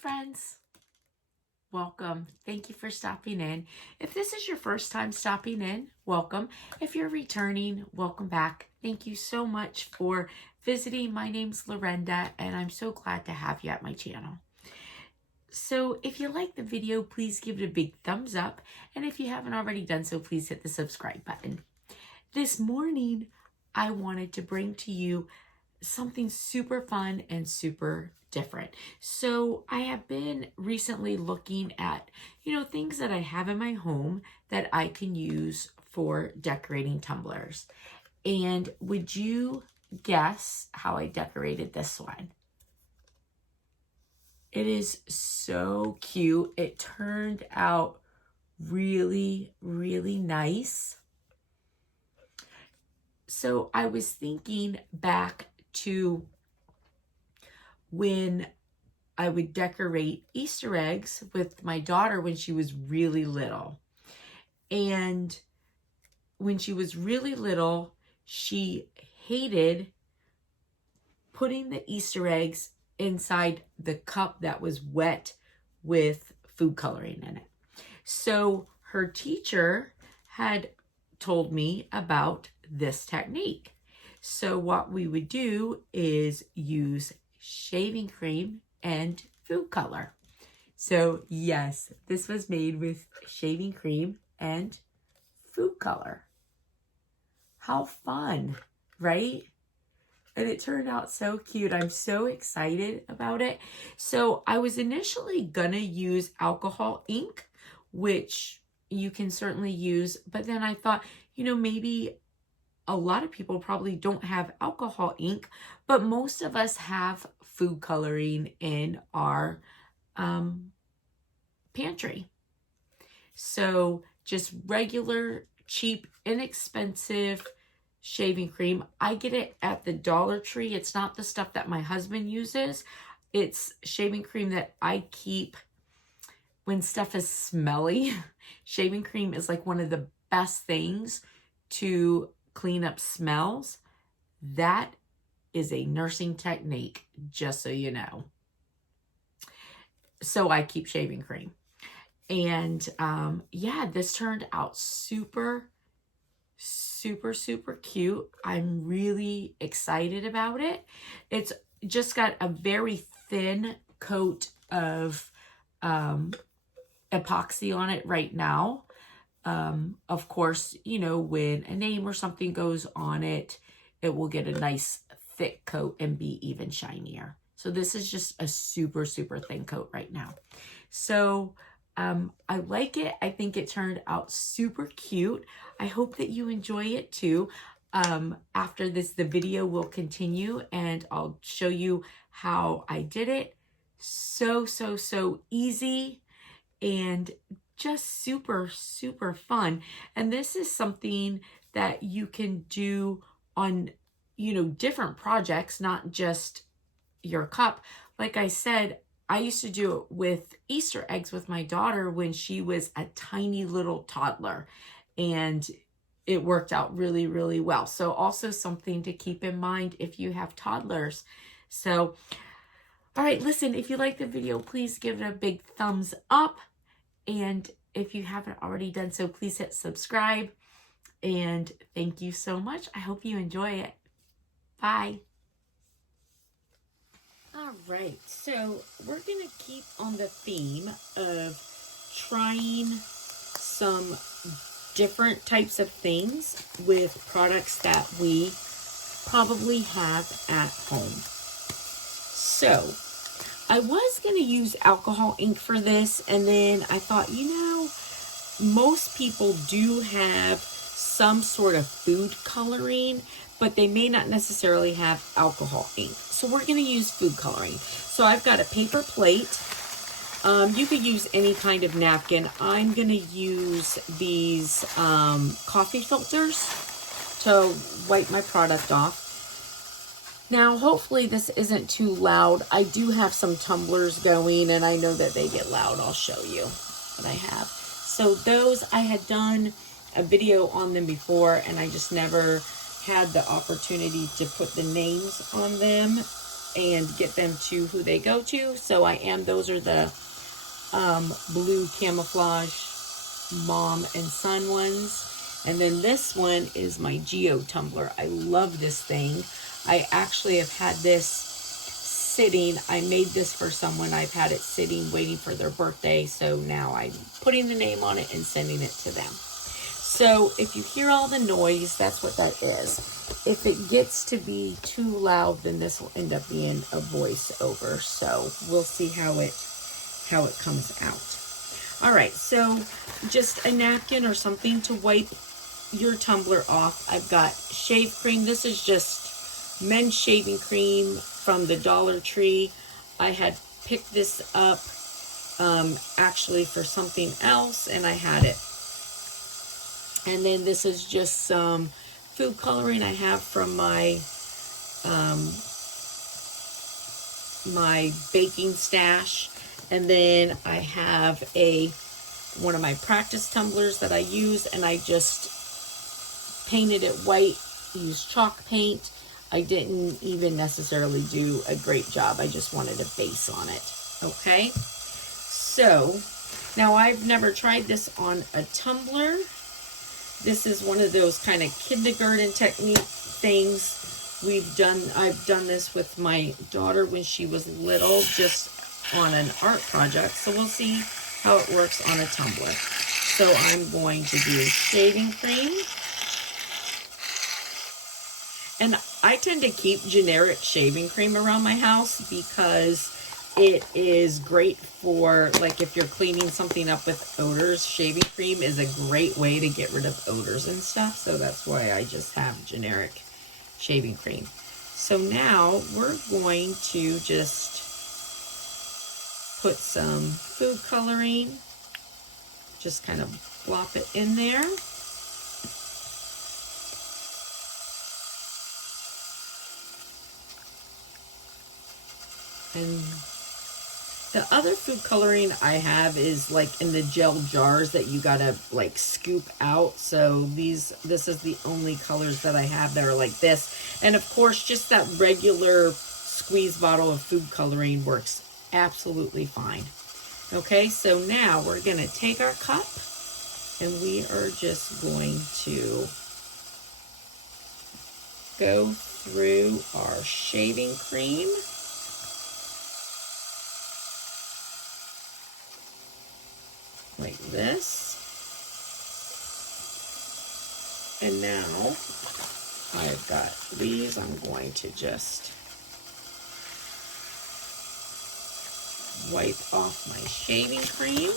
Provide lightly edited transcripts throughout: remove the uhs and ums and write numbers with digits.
friends. Welcome. Thank you for stopping in. If this is your first time stopping in, welcome. If you're returning, welcome back. Thank you so much for visiting. My name's Lorenda, and I'm so glad to have you at my channel. So if you like the video, please give it a big thumbs up. And if you haven't already done so, please hit the subscribe button. This morning, I wanted to bring to you something super fun and super different. So I have been recently looking at, things that I have in my home that I can use for decorating tumblers. And would you guess how I decorated this one? It is so cute. It turned out really, really nice. So I was thinking back to when I would decorate Easter eggs with my daughter when she was really little. And when she was really little, she hated putting the Easter eggs inside the cup that was wet with food coloring in it. So her teacher had told me about this technique. So what we would do is use shaving cream and food color. So yes, this was made with shaving cream and food color. How fun, right? And it turned out so cute. I'm so excited about it. So I was initially gonna use alcohol ink, which you can certainly use, but then I thought, maybe a lot of people probably don't have alcohol ink, but most of us have food coloring in our pantry. So just regular, cheap, inexpensive shaving cream. I get it at the Dollar Tree. It's not the stuff that my husband uses. It's shaving cream that I keep when stuff is smelly. Shaving cream is like one of the best things to clean up smells. That is a nursing technique, just so you know. So I keep shaving cream. And yeah, this turned out super, super, super cute. I'm really excited about it. It's just got a very thin coat of epoxy on it right now. Of course, when a name or something goes on it, it will get a nice thick coat and be even shinier. So this is just a super, super thin coat right now. So I like it. I think it turned out super cute. I hope that you enjoy it too. After this, the video will continue and I'll show you how I did it. So, so, so easy and just super, super fun. And this is something that you can do on, different projects, not just your cup. Like I said, I used to do it with Easter eggs with my daughter when she was a tiny little toddler, and it worked out really, really well. So also something to keep in mind if you have toddlers. So, all right, listen, if you like the video, please give it a big thumbs up. And if you haven't already done so, please hit subscribe. And thank you so much. I hope you enjoy it. Bye. All right, so we're going to keep on the theme of trying some different types of things with products that we probably have at home. So I was going to use alcohol ink for this, and then I thought, most people do have some sort of food coloring, but they may not necessarily have alcohol ink. So we're going to use food coloring. So I've got a paper plate. You could use any kind of napkin. I'm going to use these coffee filters to wipe my product off. Now, hopefully this isn't too loud. I do have some tumblers going, and I know that they get loud. I'll show you what I have. So those, I had done a video on them before, and I just never had the opportunity to put the names on them. and get them to who they go to. So those are the blue camouflage mom and son ones. And then this one is my Geo tumbler. I love this thing. I actually have had this sitting. I made this for someone. I've had it sitting waiting for their birthday. So now I'm putting the name on it and sending it to them. So if you hear all the noise, that's what that is. If it gets to be too loud, then this will end up being a voiceover. So we'll see how it comes out. All right, so just a napkin or something to wipe your tumbler off. I've got shave cream. This is just men's shaving cream from the Dollar Tree. I had picked this up actually for something else, and I had it. And then this is just some food coloring I have from my my baking stash. And then I have one of my practice tumblers that I use, and I just painted it white, used chalk paint. I didn't even necessarily do a great job. I just wanted a base on it. Okay, so now I've never tried this on a tumbler. This is one of those kind of kindergarten technique things I've done this with my daughter when she was little, just on an art project. So we'll see how it works on a tumbler. So I'm going to do shaving cream. And I tend to keep generic shaving cream around my house because it is great for, like, if you're cleaning something up with odors. Shaving cream is a great way to get rid of odors and stuff. So that's why I just have generic shaving cream. So now we're going to just put some food coloring, just kind of plop it in there. And the other food coloring I have is like in the gel jars that you gotta like scoop out. So this is the only colors that I have that are like this. And of course, just that regular squeeze bottle of food coloring works absolutely fine. Okay, so now we're gonna take our cup and we are just going to go through our shaving cream. Like this. And now I've got these. I'm going to just wipe off my shaving cream.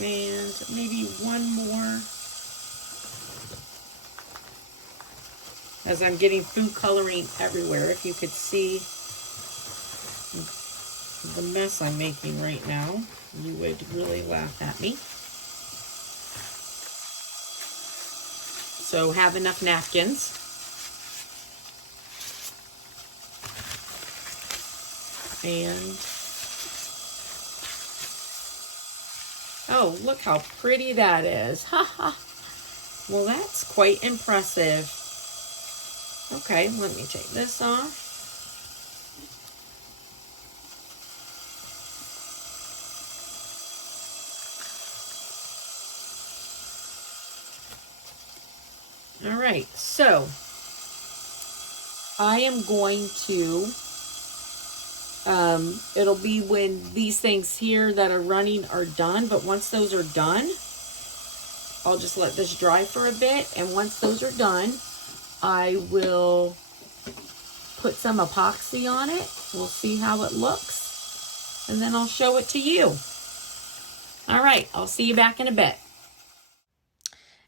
And maybe one more. As I'm getting food coloring everywhere, if you could see the mess I'm making right now, you would really laugh at me. So have enough napkins. And oh, look how pretty that is. Ha ha. Well, that's quite impressive. Okay, let me take this off. All right, so I am going to, it'll be when these things here that are running are done, but once those are done, I'll just let this dry for a bit, and once those are done, I will put some epoxy on it. We'll see how it looks, and then I'll show it to you. All right, I'll see you back in a bit.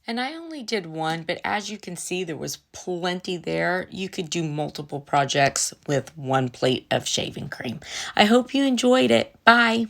And I only did one, but as you can see, there was plenty there. You could do multiple projects with one plate of shaving cream. I hope you enjoyed it. Bye.